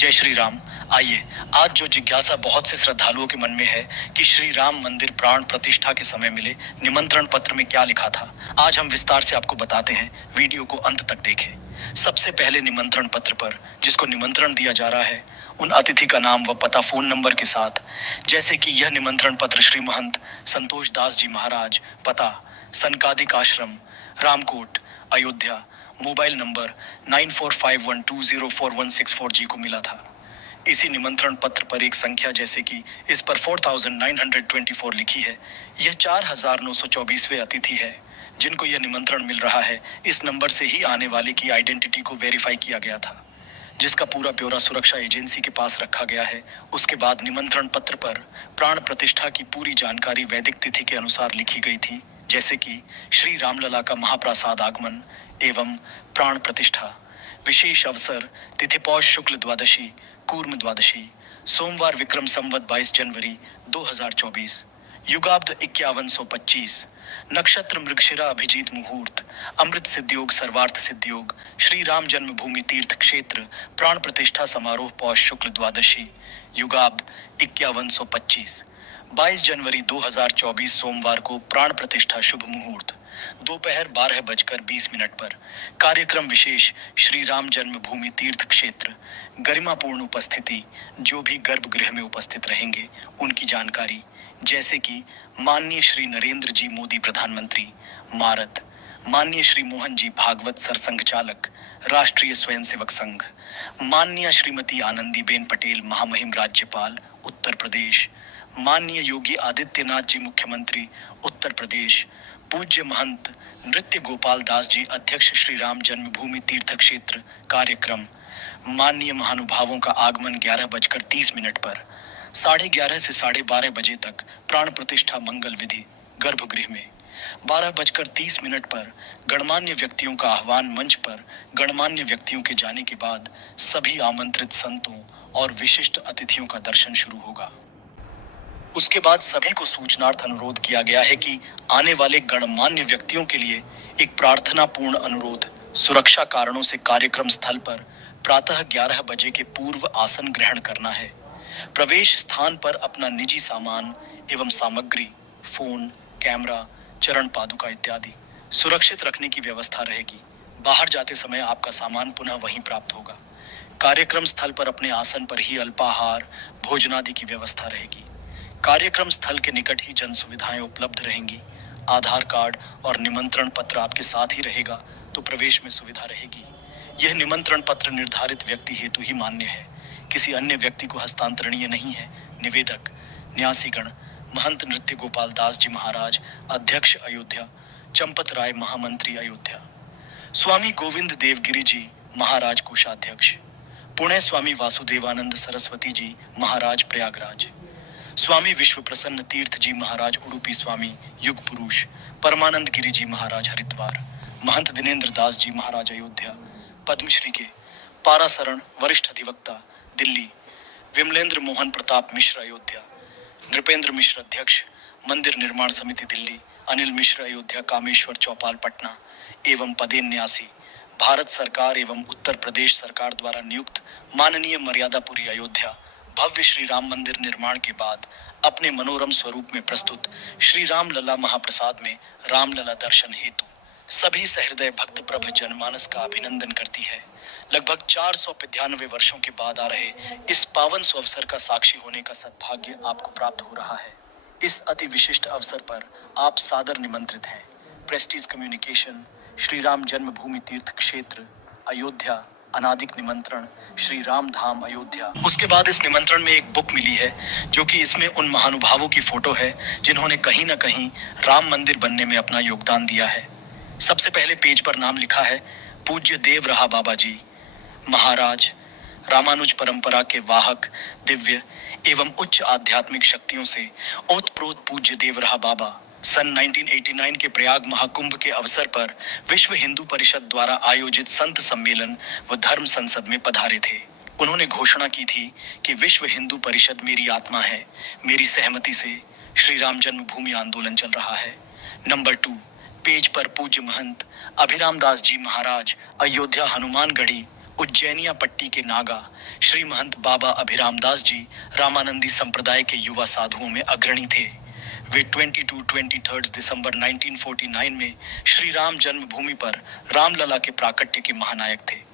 जय श्री राम। आइए, आज जो जिज्ञासा बहुत से श्रद्धालुओं के मन में है कि श्री राम मंदिर प्राण प्रतिष्ठा के समय मिले निमंत्रण पत्र में क्या लिखा था, आज हम विस्तार से आपको बताते हैं। वीडियो को अंत तक देखें। सबसे पहले निमंत्रण पत्र पर जिसको निमंत्रण दिया जा रहा है, उन अतिथि का नाम व पता फोन नंबर के साथ, जैसे कि यह निमंत्रण पत्र श्री महंत संतोष दास जी महाराज, पता सनकादिक आश्रम, रामकोट, अयोध्या, मोबाइल नंबर 9451204164 जी को मिला था। इसी निमंत्रण पत्र पर एक संख्या जैसे कि इस पर 4924 लिखी है। यह 4924वें अतिथि है जिनको यह निमंत्रण मिल रहा है। इस नंबर से ही आने वाले की आइडेंटिटी को वेरीफाई किया गया था, जिसका पूरा ब्यौरा सुरक्षा एजेंसी के पास रखा गया है। उसके बाद निमंत्रण पत्र पर प्राण प्रतिष्ठा की पूरी जानकारी वैदिक तिथि के अनुसार लिखी गई थी, जैसे कि श्री रामलला का महाप्रसाद आगमन एवं प्राण प्रतिष्ठा, विशेष अवसर तिथि पौष शुक्ल द्वादशी, कूर्म द्वादशी, सोमवार विक्रम संवत 22 जनवरी 2024, युगाब्द 5125, नक्षत्र मृगशिरा अभिजीत मुहूर्त, अमृत सिद्धियोग सर्वार्थ सिद्धियोग, श्री राम जन्मभूमि तीर्थ क्षेत्र, प्राण प्रतिष्ठा समारोह पौष शुक्ल द्वादशी, युगाब्द 5125, 22 जनवरी 2024 सोमवार को प्राण प्रतिष्ठा शुभ मुहूर्त, दोपहर 12:20 पर। कार्यक्रम विशेष श्री राम जन्मभूमि तीर्थ क्षेत्र, गरिमापूर्ण उपस्थिति, जो भी गर्भगृह में उपस्थित रहेंगे उनकी जानकारी, जैसे कि माननीय श्री नरेंद्र जी मोदी प्रधानमंत्री, मारत, माननीय श्री मोहन जी भागवत सरसंघ चालक, राष्ट्रीय स्वयंसेवक संघ, माननीय श्रीमती आनंदीबेन पटेल महामहिम राज्यपाल उत्तर प्रदेश, माननीय योगी आदित्यनाथ जी मुख्यमंत्री उत्तर प्रदेश, पूज्य महंत नृत्य गोपाल दास जी अध्यक्ष श्री राम जन्मभूमि तीर्थ क्षेत्र कार्यक्रम, माननीय महानुभावों का आगमन 11:30 पर, 11:30 से 12:30 बजे तक प्राण प्रतिष्ठा मंगल विधि गर्भगृह में, 12:30 पर गणमान्य व्यक्तियों का आह्वान मंच पर, गणमान्य व्यक्तियों के जाने के बाद सभी आमंत्रित संतों और विशिष्ट अतिथियों का दर्शन शुरू होगा। उसके बाद सभी को सूचनार्थ अनुरोध किया गया है कि आने वाले गणमान्य व्यक्तियों के लिए एक प्रार्थना पूर्ण अनुरोध, सुरक्षा कारणों से कार्यक्रम स्थल पर प्रातः 11 बजे के पूर्व आसन ग्रहण करना है। प्रवेश स्थान पर अपना निजी सामान एवं सामग्री, फोन, कैमरा, चरण पादुका इत्यादि सुरक्षित रखने की व्यवस्था रहेगी। बाहर जाते समय आपका सामान पुनः वहीं प्राप्त होगा। कार्यक्रम स्थल पर अपने आसन पर ही अल्पाहार, भोजनादि की व्यवस्था रहेगी। कार्यक्रम स्थल के निकट ही जन सुविधाएं उपलब्ध रहेंगी। आधार कार्ड और निमंत्रण पत्र आपके साथ ही रहेगा तो प्रवेश में सुविधा रहेगी। यह निमंत्रण पत्र निर्धारित व्यक्ति हेतु ही मान्य है, किसी अन्य व्यक्ति को हस्तांतरणीय नहीं है। निवेदक न्यासीगण महंत नृत्य गोपाल दास जी महाराज अध्यक्ष अयोध्या, चंपत राय महामंत्री अयोध्या, स्वामी गोविंद देवगिरी जी महाराज कोषाध्यक्ष, पुणे स्वामी वासुदेवानंद सरस्वती जी महाराज प्रयागराज, स्वामी विश्व प्रसन्न तीर्थ जी महाराज उडुपी स्वामी युग पुरुष, परमानंद गिरी जी महाराज हरिद्वार, महंत दिनेंद्र दास जी महाराज अयोध्या, पद्मश्री के पारासरण वरिष्ठ अधिवक्ता दिल्ली, विमलेंद्र मोहन प्रताप मिश्र अयोध्या, नृपेंद्र मिश्र अध्यक्ष मंदिर निर्माण समिति दिल्ली, अनिल मिश्र अयोध्या कामेश्वर चौपाल पटना एवं पदेन्यासी, भारत सरकार एवं उत्तर प्रदेश सरकार द्वारा नियुक्त माननीय मर्यादापुरी अयोध्या, भव्य श्री राम मंदिर निर्माण के बाद अपने मनोरम स्वरूप में प्रस्तुत श्री राम लला महाप्रसाद में रामलला दर्शन हेतु सभी सहृदय भक्त प्रभ जनमानस का अभिनंदन करती है। लगभग 495 वर्षों के बाद आ रहे इस पावन सुअवसर का साक्षी होने का सद्भाग्य आपको प्राप्त हो रहा है। इस अति विशिष्ट अवसर पर आप सादर निमंत्रित हैं। प्रेस्टीज कम्युनिकेशन, श्री राम जन्मभूमि तीर्थ क्षेत्र अयोध्या, अनादिक निमंत्रण, श्री राम धाम अयोध्या। उसके बाद इस निमंत्रण में एक बुक मिली है, जो कि इसमें उन महानुभावों की फोटो है जिन्होंने कहीं न कहीं राम मंदिर बनने में अपना योगदान दिया है। सबसे पहले पेज पर नाम लिखा है पूज्य देव रहा बाबा जी महाराज, रामानुज परंपरा के वाहक, दिव्य एवं उच्च आध्यात्मिक शक्तियों से ओतप्रोत पूज्य देव रहा बाबा सन 1989 के प्रयाग महाकुंभ के अवसर पर विश्व हिंदू परिषद द्वारा आयोजित संत सम्मेलन व धर्म संसद में पधारे थे। उन्होंने घोषणा की थी कि विश्व हिंदू परिषद मेरी आत्मा है, मेरी सहमति से श्री राम जन्मभूमि आंदोलन चल रहा है। नंबर 2 पेज पर पूज्य महंत अभिराम दास जी महाराज अयोध्या हनुमानगढ़ी उज्जैनिया पट्टी के नागा श्री महंत बाबा अभिरामदास जी रामानंदी संप्रदाय के युवा साधुओं में अग्रणी थे। वे 23 दिसंबर 1949 में श्री राम जन्मभूमि पर रामलला के प्राकट्य के महानायक थे।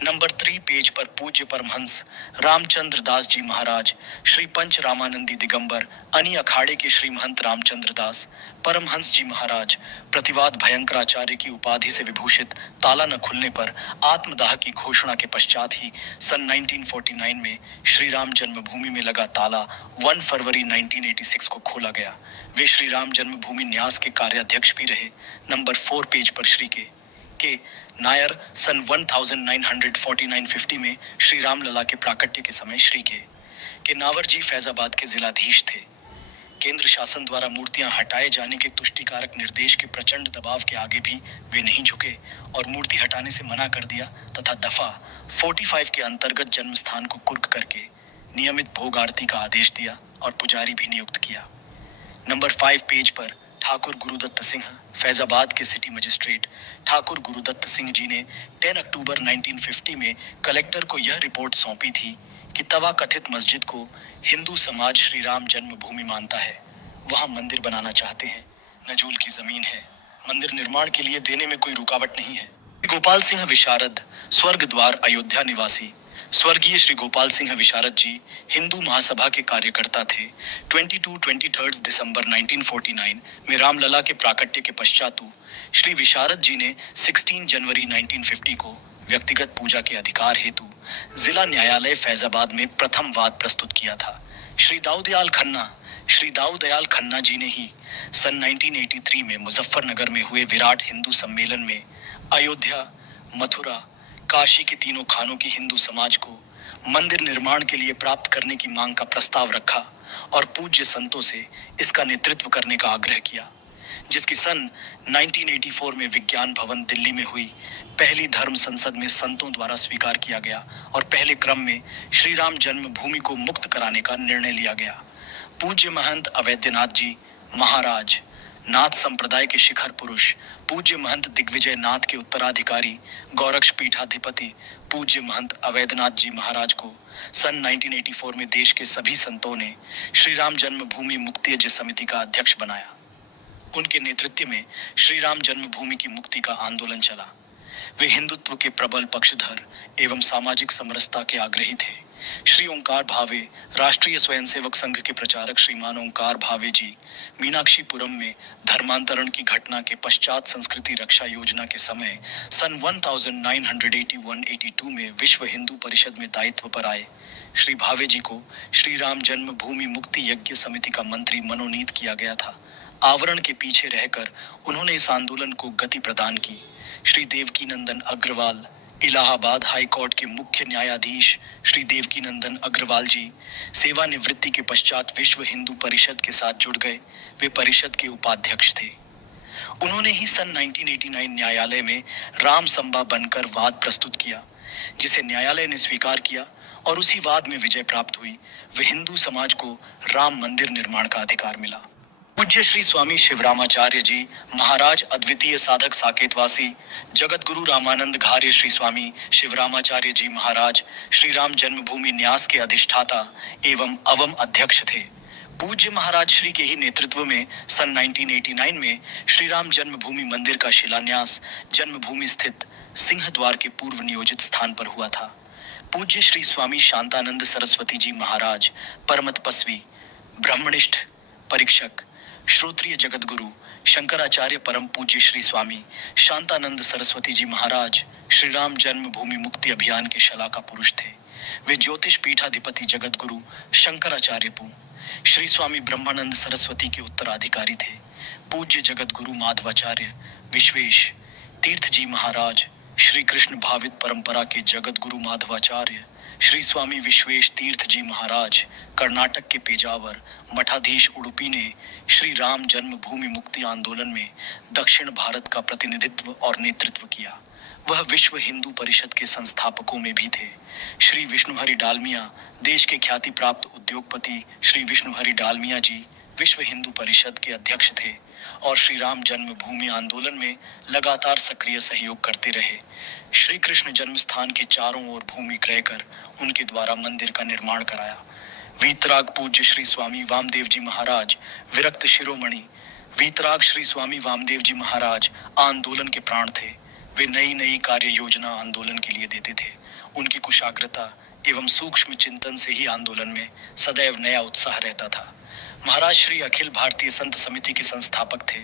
नंबर 3 पेज पर पूज्य परमहंस रामचंद्र दास जी महाराज श्री पंच रामानंदी दिगंबर अनी अखाड़े के श्री महंत रामचंद्र दास परमहंस जी महाराज प्रतिवाद भयंकराचार्य की उपाधि से विभूषित ताला न खुलने पर आत्मदाह की घोषणा के पश्चात ही सन 1949 में श्री राम जन्मभूमि में लगा ताला 1 फरवरी 1986 को खोला गया। वे श्री राम जन्मभूमि न्यास के कार्याध्यक्ष भी रहे। नंबर 4 पेज पर श्री के नायर सन 1949-50 में श्री रामलला के प्राकट्य के समय श्री के नावर जी फैजाबाद के जिलाधीश थे। केंद्र शासन द्वारा मूर्तियां हटाए जाने के तुष्टिकारक निर्देश के प्रचंड दबाव के आगे भी वे नहीं झुके और मूर्ति हटाने से मना कर दिया तथा दफा 45 के अंतर्गत जन्म स्थान को कुर्क करके नियमित भोग आरती का आदेश दिया और पुजारी भी नियुक्त किया। नंबर 5 पेज पर ठाकुर गुरुदत्त सिंह फैजाबाद के सिटी मजिस्ट्रेट ठाकुर गुरुदत्त सिंह जी ने 10 अक्टूबर 1950 में कलेक्टर को यह रिपोर्ट सौंपी थी कि तवा कथित मस्जिद को हिंदू समाज श्री राम जन्मभूमि मानता है, वहां मंदिर बनाना चाहते हैं। नजूल की जमीन है, मंदिर निर्माण के लिए देने में कोई रुकावट नहीं है। गोपाल सिंह विशारद स्वर्ग द्वार अयोध्या निवासी स्वर्गीय श्री गोपाल सिंह विशारद जी हिंदू महासभा के कार्यकर्ता थे। 23 दिसंबर 1949 में रामलला के प्राकट्य के पश्चात श्री विशारद जी ने 16 जनवरी 1950 को व्यक्तिगत पूजा के अधिकार हेतु जिला न्यायालय फैजाबाद में प्रथम वाद प्रस्तुत किया था। श्री दाऊदयाल खन्ना जी ने ही सन 1983 में मुजफ्फरनगर में हुए विराट हिंदू सम्मेलन में अयोध्या, मथुरा, काशी के तीनों खानों की हिंदू समाज को मंदिर निर्माण के लिए प्राप्त करने की मांग का प्रस्ताव रखा और पूज्य संतों से इसका नेतृत्व करने का आग्रह किया, जिसकी सन 1984 में विज्ञान भवन दिल्ली में हुई पहली धर्म संसद में संतों द्वारा स्वीकार किया गया और पहले क्रम में श्री राम जन्मभूमि को मुक्त कराने का निर्णय लिया गया। पूज्य महंत अवैद्यनाथ जी महाराज नाथ संप्रदाय के शिखर पुरुष पूज्य महंत दिग्विजय नाथ के उत्तराधिकारी गौरक्ष पीठाधिपति पूज्य महंत अवैधनाथ जी महाराज को सन 1984 में देश के सभी संतों ने श्री राम जन्मभूमि मुक्ति यज्ञ समिति का अध्यक्ष बनाया। उनके नेतृत्व में श्री राम जन्मभूमि की मुक्ति का आंदोलन चला। वे हिंदुत्व के प्रबल पक्षधर एवं सामाजिक समरसता के आग्रही थे। श्री ओंकार भावे राष्ट्रीय स्वयंसेवक संघ के प्रचारक श्रीमान ओंकार भावे जी मीनाक्षीपुरम में धर्मांतरण की घटना के पश्चात संस्कृति रक्षा योजना के समय सन 1981-82 में विश्व हिंदू परिषद में दायित्व पर आए। श्री भावे जी को श्री राम जन्मभूमि मुक्ति यज्ञ समिति का मंत्री मनोनीत किया गया था। आवरण के पीछे रहकर उन्होंने इस आंदोलन को गति प्रदान की। श्री देवकीनंदन अग्रवाल इलाहाबाद हाई कोर्ट के मुख्य न्यायाधीश श्री देवकीनंदन अग्रवाल जी सेवानिवृत्ति के पश्चात विश्व हिंदू परिषद के साथ जुड़ गए। वे परिषद के उपाध्यक्ष थे। उन्होंने ही सन 1989 न्यायालय में राम संबा बनकर वाद प्रस्तुत किया, जिसे न्यायालय ने स्वीकार किया और उसी वाद में विजय प्राप्त हुई। वे हिंदू समाज को राम मंदिर निर्माण का अधिकार मिला। पूज्य श्री स्वामी शिवरामाचार्य जी महाराज अद्वितीय साधक साकेतवासी जगत गुरु रामानंद घार्य श्री स्वामी शिवरामाचार्य जी महाराज श्री राम जन्मभूमि न्यास के अधिष्ठाता एवं अवम अध्यक्ष थे। पूज्य महाराज श्री के ही नेतृत्व में सन 1989 में श्री राम जन्मभूमि मंदिर का शिलान्यास जन्मभूमि स्थित सिंह द्वार के पूर्व नियोजित स्थान पर हुआ था। पूज्य श्री स्वामी शांतानंद सरस्वती जी महाराज परम तपस्वी ब्रह्मनिष्ठ परीक्षक श्रोत्रिय जगत गुरु शंकराचार्य परम पूज्य श्री स्वामी शांतानंद सरस्वती जी महाराज श्री राम जन्मभूमि मुक्ति अभियान के शलाका पुरुष थे। वे ज्योतिष पीठाधिपति जगत गुरु शंकराचार्य श्री स्वामी ब्रह्मानंद सरस्वती के उत्तराधिकारी थे। पूज्य जगत गुरु माधवाचार्य विश्वेश तीर्थ जी महाराज श्री कृष्ण भावित परंपरा के जगत गुरु माधवाचार्य श्री स्वामी विश्वेश तीर्थ जी महाराज कर्नाटक के पेजावर मठाधीश उडुपी ने श्री राम जन्मभूमि मुक्ति आंदोलन में दक्षिण भारत का प्रतिनिधित्व और नेतृत्व किया। वह विश्व हिंदू परिषद के संस्थापकों में भी थे। श्री विष्णुहरि डालमिया देश के ख्याति प्राप्त उद्योगपति श्री विष्णुहरि डालमिया जी विश्व हिंदू परिषद के अध्यक्ष थे और श्री राम जन्मभूमि आंदोलन में लगातार सक्रिय सहयोग करते रहे। श्री कृष्ण जन्म स्थान के चारों ओर भूमि क्रय कर उनके द्वारा मंदिर का निर्माण कराया। वीतराग पूज्य श्री स्वामी वामदेव जी महाराज विरक्त शिरोमणि वीतराग श्री स्वामी वामदेव जी महाराज आंदोलन के प्राण थे। वे नई नई कार्य योजना आंदोलन के लिए देते थे। उनकी कुशाग्रता एवं सूक्ष्म चिंतन से ही आंदोलन में सदैव नया उत्साह रहता था। महाराज श्री अखिल भारतीय संत समिति के संस्थापक थे।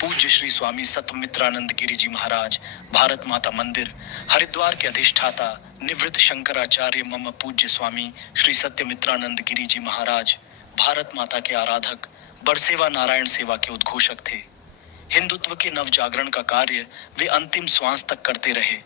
पूज्य श्री स्वामी सतमित्रानंद गिरी जी महाराज भारत माता मंदिर हरिद्वार के अधिष्ठाता निवृत्त शंकराचार्य मम पूज्य स्वामी श्री सत्यमित्रानंद गिरी जी महाराज भारत माता के आराधक बरसेवा नारायण सेवा के उद्घोषक थे। हिंदुत्व के नव जागरण का कार्य वे अंतिम श्वास तक करते रहे।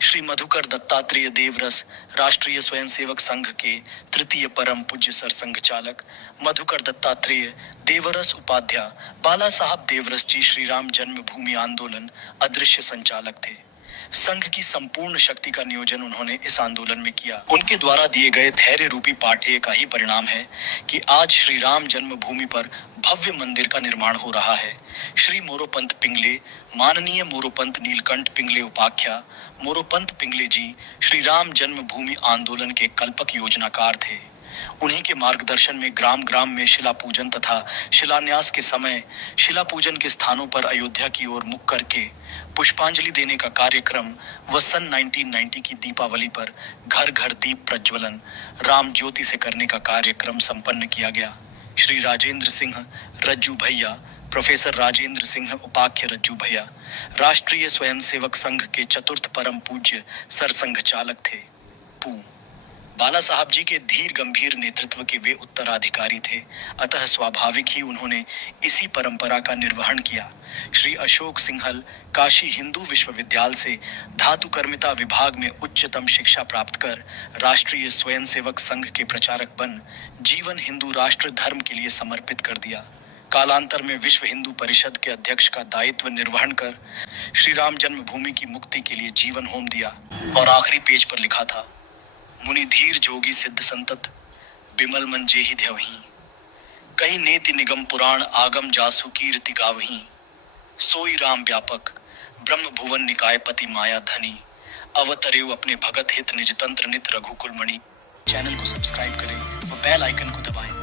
श्री मधुकर दत्तात्रेय देवरस राष्ट्रीय स्वयंसेवक संघ के तृतीय परम पूज्य सरसंघ चालक मधुकर दत्तात्रेय देवरस उपाध्याय बाला साहब देवरस जी श्री राम जन्मभूमि आंदोलन अदृश्य संचालक थे। संघ की संपूर्ण शक्ति का नियोजन उन्होंने इस आंदोलन में किया। उनके द्वारा दिए गए धैर्य रूपी पाठ्य का ही परिणाम है कि आज श्री राम जन्मभूमि पर भव्य मंदिर का निर्माण हो रहा है। श्री मोरोपंत पिंगले माननीय मोरोपंत नीलकंठ पिंगले उपाख्या मोरोपंत पिंगले जी श्री राम जन्मभूमि आंदोलन के कल्पक योजनाकार थे। उन्हीं के मार्गदर्शन में ग्राम ग्राम में शिला पूजन तथा शिलान्यास के समय शिला पूजन के स्थानों पर अयोध्या की ओर मुख करके पुष्पांजलि देने का कार्यक्रम व सन 1990 की दीपावली पर घर घर दीप प्रज्वलन राम ज्योति से करने का कार्यक्रम संपन्न किया गया। श्री राजेंद्र सिंह रज्जू भैया प्रोफेसर राजेंद्र सिंह उपाख्य रज्जू भैया राष्ट्रीय स्वयंसेवक संघ के चतुर्थ परम पूज्य सरसंघ चालक थे। पू बाला साहब जी के धीर गंभीर नेतृत्व के वे उत्तराधिकारी थे, अतः स्वाभाविक ही उन्होंने इसी परंपरा का निर्वहन किया। श्री अशोक सिंहल काशी हिंदू विश्वविद्यालय से धातुकर्मिता विभाग में उच्चतम शिक्षा प्राप्त कर राष्ट्रीय स्वयंसेवक संघ के प्रचारक बन जीवन हिंदू राष्ट्र धर्म के लिए समर्पित कर दिया। कालांतर में विश्व हिंदू परिषद के अध्यक्ष का दायित्व निर्वहन कर श्री राम जन्मभूमि की मुक्ति के लिए जीवन होम दिया। और आखिरी पेज पर लिखा था, मुनि धीर जोगी सिद्ध संतत बिमल मन जेहि ध्यवहीं कहीं नेति निगम पुराण आगम जासु कीर्ति गावहीं सोई राम व्यापक ब्रह्म भुवन निकाय पति माया धनी अवतरेव अपने भगत हित निज तंत्र नित रघुकुल मणि। चैनल को सब्सक्राइब करें और बेल आइकन को दबाएं।